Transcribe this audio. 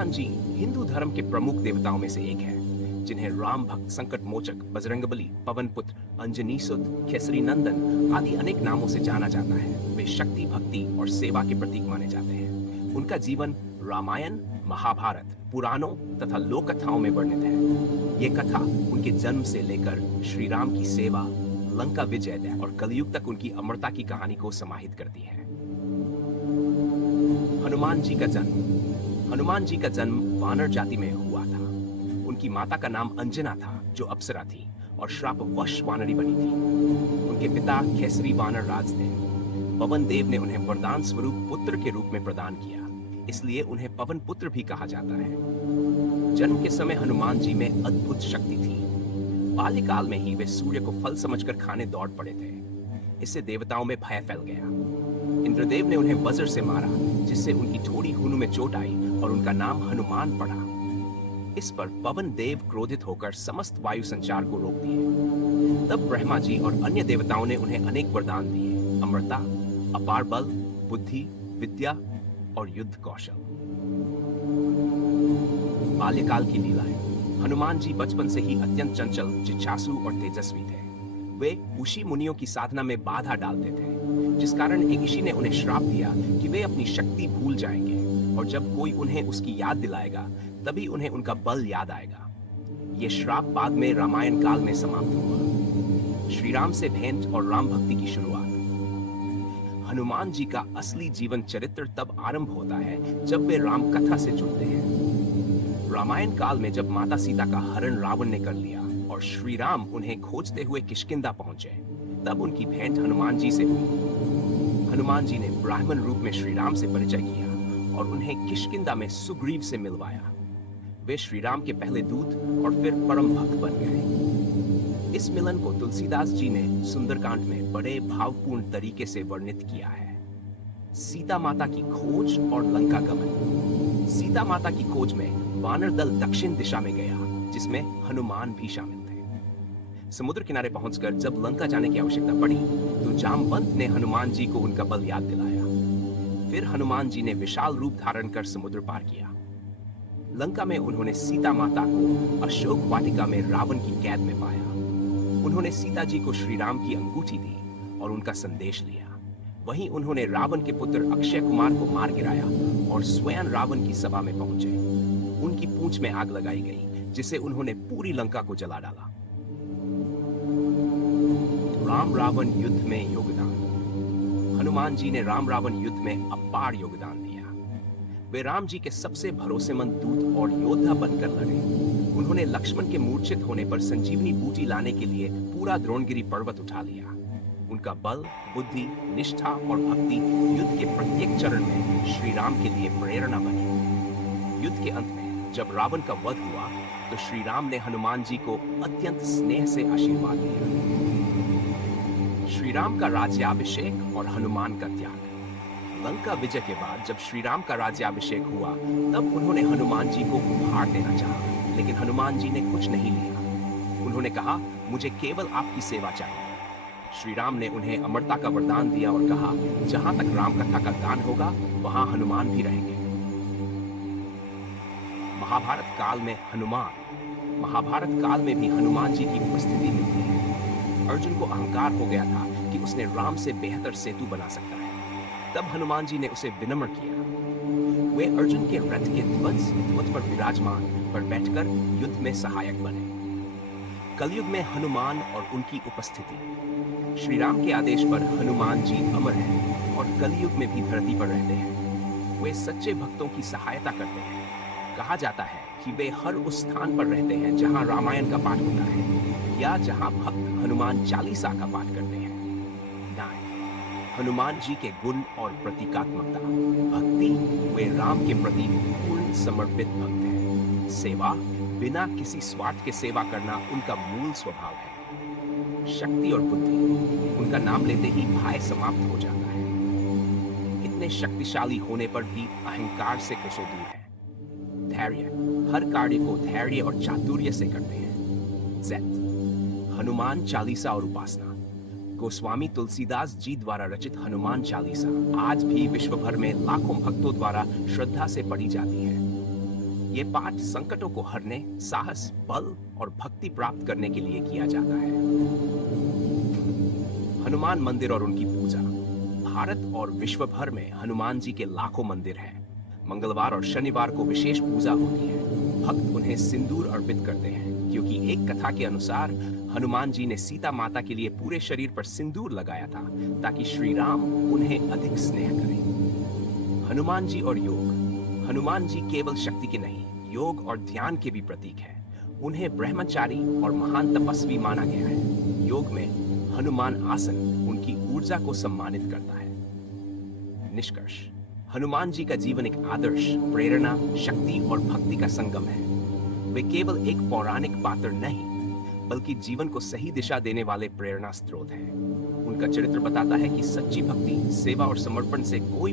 हनुमान जी हिंदू धर्म के प्रमुख देवताओं में से एक है, जिन्हें राम भक्त, संकट मोचक, बजरंगबली, पवन पुत्र, अंजनी सुत, केसरी नंदन आदि अनेक नामों से जाना जाता है। वे शक्ति, भक्ति और सेवा के प्रतीक माने जाते हैं। उनका जीवन रामायण, महाभारत, पुराणों तथा लोक कथाओं में वर्णित है। ये कथा उनके जन्म से लेकर श्री राम की सेवा, लंका विजय और कलयुग तक उनकी अमरता की कहानी को समाहित करती है। हनुमान जी का जन्म। हनुमान जी का जन्म वानर जाति में हुआ था। उनकी माता का नाम अंजना था, जो अप्सरा थी और श्रापवश वानरी बनी थी। उनके पिता केसरी वानर राज थे। पवन देव ने उन्हें वरदान स्वरूप पुत्र के रूप में प्रदान किया, इसलिए उन्हें पवन पुत्र भी कहा जाता है। जन्म के समय हनुमान जी में अद्भुत शक्ति थी। बाल्यकाल में ही वे सूर्य को फल समझकर खाने दौड़ पड़े थे। इससे देवताओं में भय फैल गया। इंद्रदेव ने उन्हें वज्र से मारा, जिससे उनकी थोड़ी हूनु में चोट आई और उनका नाम हनुमान पड़ा। इस पर पवन देव क्रोधित होकर समस्त वायु संचार को रोक दिए। तब ब्रह्मा जी और अन्य देवताओं ने उन्हें अनेक वरदान दिए: अमरता, अपार बल, बुद्धि, विद्या और युद्ध कौशल। बाल्यकाल की लीलाएं। हनुमान जी बचपन से ही अत्यंत चंचल, जिज्ञासु और तेजस्वी थे। वे ऋषि मुनियों की साधना में बाधा डालते थे, जिस कारण एक ऋषि ने उन्हें श्राप दिया कि वे अपनी शक्ति भूल जाएंगे और जब कोई उन्हें उसकी याद दिलाएगा तभी उन्हें उनका बल याद आएगा। ये श्राप बाद में रामायण काल में समाप्त हुआ। श्री राम से भेंट और राम भक्ति की शुरुआत। हनुमान जी का असली जीवन चरित्र तब आरंभ होता है जब वे राम कथा से जुड़ते हैं। रामायण काल में जब माता सीता का हरण रावण ने कर लिया और श्री राम उन्हें खोजते हुए किष्किंधा पहुंचे, तब उनकी भेंट हनुमान जी से हुई। हनुमान जी ने ब्राह्मण रूप में श्री राम से परिचय किया और उन्हें किष्किंधा में सुग्रीव से मिलवाया। वे श्री राम के पहले दूत और फिर परम भक्त बन गए। इस मिलन को तुलसीदास जी ने सुंदरकांड में बड़े भावपूर्ण तरीके से वर्णित किया है। सीता माता की खोज और लंका गमन। सीता माता की खोज में वानर दल दक्षिण दिशा में गया, जिसमें हनुमान भी शामिल थे। समुद्र किनारे पहुंचकर जब लंका जाने की आवश्यकता पड़ी, तो जामवंत ने हनुमान जी को उनका बल याद दिलाया। फिर हनुमान जी ने विशाल रूप धारण कर समुद्र पार किया। लंका में उन्होंने सीता माता को अशोक वाटिका में रावण की कैद में पाया। उन्होंने सीता जी को श्री राम की अंगूठी दी और उनका संदेश लिया। वहीं उन्होंने रावण के पुत्र अक्षय कुमार को मार गिराया और स्वयं रावण की सभा में पहुंचे। उनकी पूंछ में आग लगाई गई, जिससे उन्होंने पूरी लंका को जला डाला। राम रावण युद्ध में योगदान। हनुमान जी ने राम रावण युद्ध में अपार योगदान दिया। वे राम जी के सबसे भरोसेमंद दूत और योद्धा बनकर लड़े। उन्होंने लक्ष्मण के मूर्छित होने पर संजीवनी बूटी लाने के लिए पूरा द्रोणगिरी पर्वत उठा लिया। उनका बल, बुद्धि, निष्ठा और भक्ति युद्ध के प्रत्येक चरण में श्री राम के लिए प्रेरणा बनी। युद्ध के अंत में जब रावण का वध हुआ, तो श्री राम ने हनुमान जी को अत्यंत स्नेह से आशीर्वाद दिया। श्री राम का राज्याभिषेक और हनुमान का त्याग। लंका विजय के बाद जब श्री राम का राज्याभिषेक हुआ, तब उन्होंने हनुमान जी को उपहार देना चाहा, लेकिन हनुमान जी ने कुछ नहीं लिया। उन्होंने कहा, मुझे केवल आपकी सेवा चाहिए। श्री राम ने उन्हें अमरता का वरदान दिया और कहा, जहां तक राम कथा का गान होगा, वहां हनुमान भी रहेंगे। महाभारत काल में हनुमान। महाभारत काल में भी हनुमान जी की उपस्थिति मिलती है। अर्जुन को अहंकार हो गया था कि उसने राम से बेहतर सेतु बना सकता है। तब हनुमान जी ने उसे विनम्र किया। वे अर्जुन के रथ के ध्वज पर विराजमान पर बैठकर युद्ध में सहायक बने। कलयुग में हनुमान और उनकी उपस्थिति। श्री राम के आदेश पर हनुमान जी अमर हैं और कलयुग में भी धरती पर रहते हैं। वे सच्चे भक्तों की सहायता करते हैं। कहा जाता है कि वे हर उस स्थान पर रहते हैं जहां रामायण का पाठ होता है या जहां भक्त हनुमान चालीसा का पाठ करते हैं। हनुमान जी के गुण और प्रतीकात्मकता। भक्ति। वे राम के प्रति पूर्ण समर्पित भक्त हैं। सेवा। बिना किसी स्वार्थ के सेवा करना उनका मूल स्वभाव है। शक्ति और बुद्धि। उनका नाम लेते ही भय समाप्त हो जाता है। इतने शक्तिशाली होने पर भी अहंकार से कोसों दूर है। धैर्य। हर कार्य को धैर्य और चातुर्य से करते हैं। ज़ैत। हनुमान चालीसा और उपासना। गोस्वामी तुलसीदास जी द्वारा रचित हनुमान चालीसा आज भी विश्व भर में लाखों भक्तों द्वारा श्रद्धा से पढ़ी जाती है। ये पाठ संकटों को हरने, साहस, बल और भक्ति प्राप्त करने के लिए किया जाता है। हनुमान मंदिर और उनकी पूजा। भारत और विश्व भर में हनुमान जी के लाखों मंदिर हैं। मंगलवार और शनिवार को विशेष पूजा होती है। भक्त उन्हें सिंदूर अर्पित करते हैं, क्योंकि एक कथा के अनुसार हनुमान जी ने सीता माता के लिए पूरे शरीर पर सिंदूर लगाया था, ताकि श्री राम उन्हें अधिक स्नेह करें। हनुमान जी और योग। हनुमान जी केवल शक्ति के नहीं, योग और ध्यान के भी प्रतीक हैं। उन्हें ब्रह्मचारी और महान तपस्वी माना गया है। योग में हनुमान आसन उनकी ऊर्जा को सम्मानित करता है। निष्कर्ष, हनुमान जी का जीवन एक आदर्श, प्रेरणा, शक्ति और भक्ति का संगम है। वे केवल एक पौराणिक पात्र नहीं, बल्कि जीवन को सही दिशा देने वाले प्रेरणा स्रोत हैं। उनका चरित्र बताता है कि सच्ची भक्ति, सेवा और समर्पण से कोई